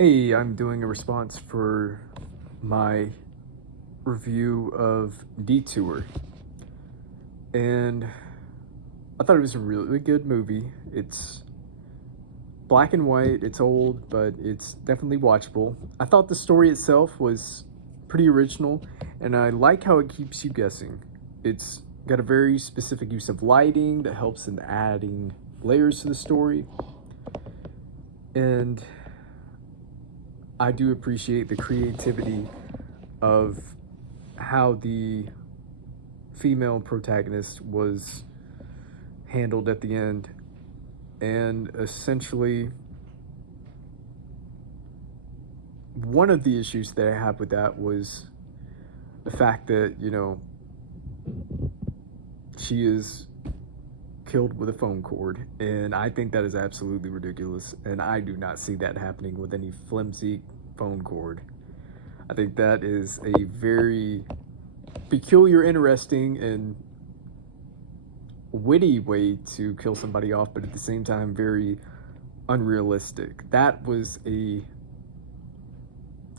Hey, I'm doing a response for my review of Detour. And I thought it was a really good movie. It's black and white, it's old, but it's definitely watchable. I thought the story itself was pretty original, and I like how it keeps you guessing. It's got a very specific use of lighting that helps in adding layers to the story. And I do appreciate the creativity of how the female protagonist was handled at the end. And essentially, one of the issues that I have with that was the fact that, she is killed with a phone cord. And I think that is absolutely ridiculous. And I do not see that happening with any flimsy phone cord. I think that is a very peculiar, interesting, and witty way to kill somebody off, but at the same time, very unrealistic. That was a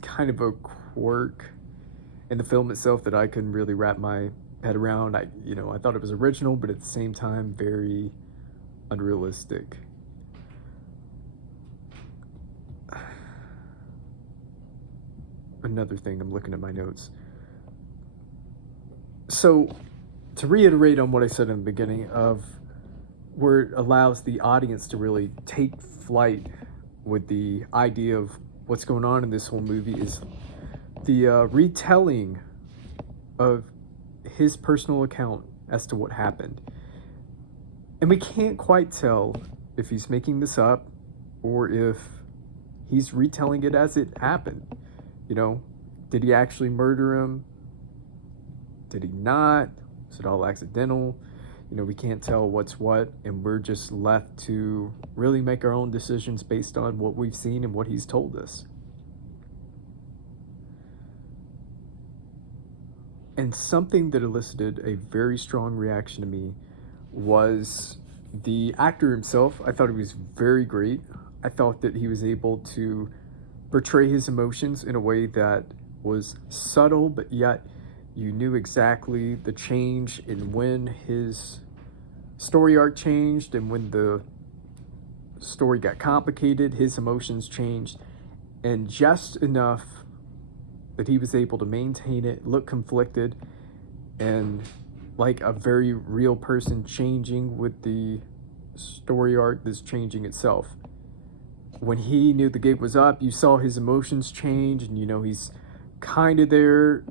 kind of a quirk in the film itself that I couldn't really wrap my head around. I thought it was original, but at the same time, very unrealistic. Another thing, I'm looking at my notes. So, to reiterate on what I said in the beginning, of where it allows the audience to really take flight with the idea of what's going on in this whole movie, is the retelling of his personal account as to what happened. And we can't quite tell if he's making this up or if he's retelling it as it happened. Did he actually murder him? Did he not? Was it all accidental? We can't tell what's what, and we're just left to really make our own decisions based on what we've seen and what he's told us. And something that elicited a very strong reaction to me was the actor himself. I thought he was very great. I thought that he was able to portray his emotions in a way that was subtle, but yet you knew exactly the change in when his story arc changed, and when the story got complicated, his emotions changed, and just enough that he was able to maintain it, look conflicted, and like a very real person changing with the story arc that's changing itself. When he knew the gig was up, you saw his emotions change, and he's kind of there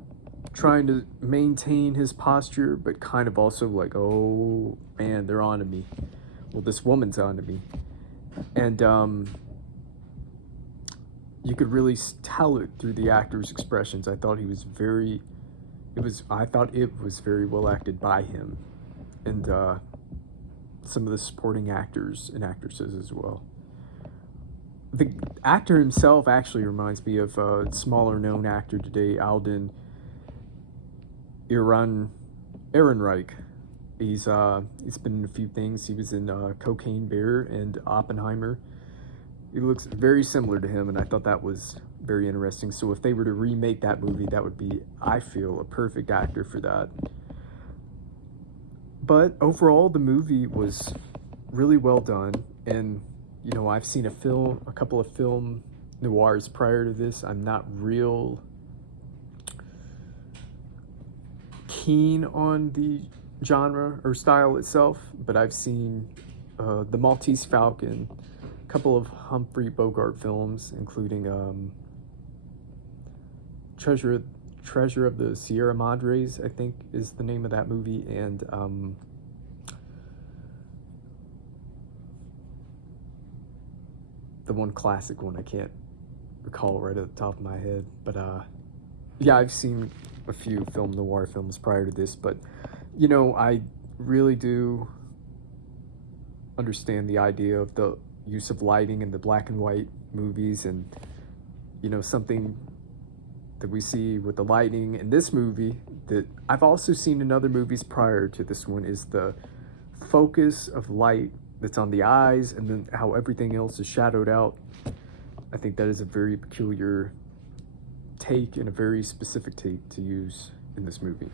trying to maintain his posture, but kind of also like, oh man, they're on to me. Well, this woman's on to me. And you could really tell it through the actor's expressions. I thought it was very well acted by him, and some of the supporting actors and actresses as well. The actor himself actually reminds me of a smaller known actor today, Alden Ehrenreich. He's been in a few things. He was in Cocaine Bear and Oppenheimer. He looks very similar to him, and I thought that was very interesting. So if they were to remake that movie, that would be, I feel, a perfect actor for that. But overall, the movie was really well done, and I've seen a couple of film noirs prior to this. I'm not real keen on the genre or style itself, but I've seen The Maltese Falcon, a couple of Humphrey Bogart films, including Treasure of the Sierra Madres, I think is the name of that movie, and the one classic one I can't recall right at the top of my head, but yeah, I've seen a few film noir films prior to this, but I really do understand the idea of the use of lighting in the black and white movies, and something that we see with the lighting in this movie that I've also seen in other movies prior to this one is the focus of light that's on the eyes, and then how everything else is shadowed out. I think that is a very peculiar take and a very specific take to use in this movie.